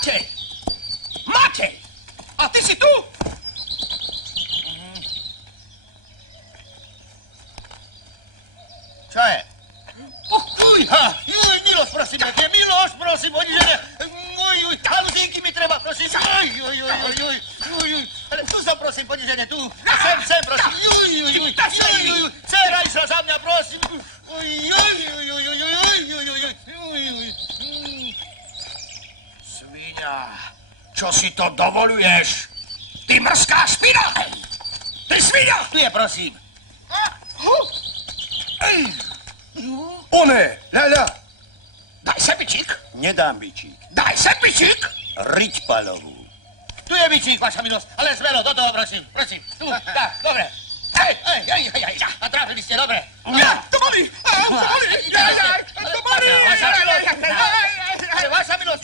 Matej! Matej! A ty si tu? Čo je? Miloš, prosím, Miloš, prosím, oni žene. Haluzínky mi treba, prosím. Ale tu som, prosím, poď žene, tu. Sem, prosím. Dcera išla za mňa, prosím. Sviňa, čo si to dovoluješ? Ty mrzká špina! Ty sviňa! Tu je, prosím. One, ľaľa. Daj sem bičík. Nedám bičík. Daj sem bičík. Riť palovú. Tu je bičík, vaša milosť, ale smelo, do toho, prosím, prosím. Tu, tak, dobre. Hej. A tráfili ste, dobre. To bolí. To bolí. Vaša milosť,